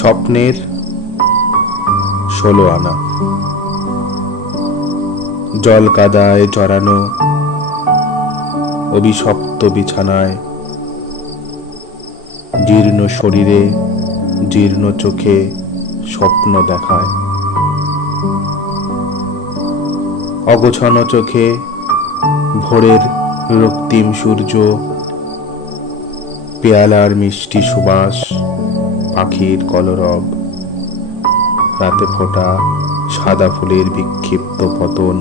স্বপ্নের 16 আনা। জল কাদায় জড়ানো অভিশপ্ত বিছানায়, জীর্ণ শরীরে জীর্ণ চোখে স্বপ্ন দেখায়। অগোছানো চোখে ভোরের রক্তিম সূর্য, পেয়ালার মিষ্টি সুবাস, পাখির কলরব, রাতে ফোটা সাদা ফুলের বিক্ষিপ্ত পতন,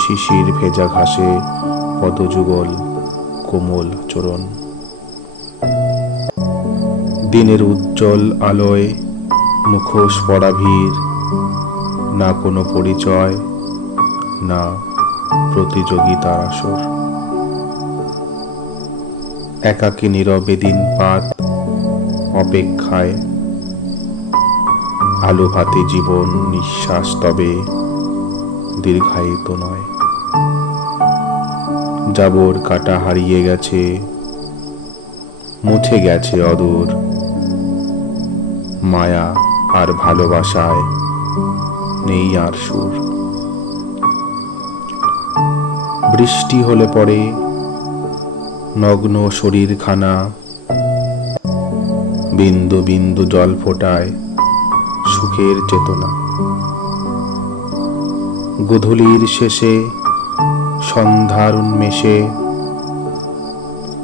শিশির ভেজা ঘাসে পদযুগল কোমল চরণ। দিনের উজ্জ্বল আলোয় মুখোশ পরা ভিড়, না কোনো পরিচয়, না প্রতিযোগিতার আসর। একাকী নীরবে দিনপাত অপেক্ষায়, আলো ভাতে জীবন নিঃশ্বাস তবে দীর্ঘায়িত নয়। জাবর কাটা হারিয়ে গেছে, মুছে গেছে অদূর, মায়া আর ভালোবাসায় নেই আর সুর। বৃষ্টি হলে পরে নগ্ন শরীরখানা বিন্দু বিন্দু জল ফোটায় সুখের চেতনা। গোধূলির শেষে সন্ধ্যার উন্মেষে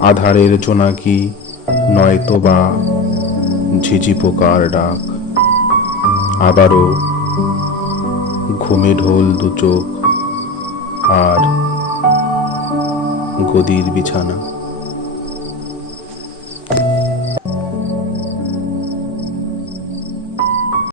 আধারের জোনাকি, নয়তো বা ঝিঝি পোকার ডাক। আবারও ঘুমে ঢোল দু চোখ আর গদির বিছানা।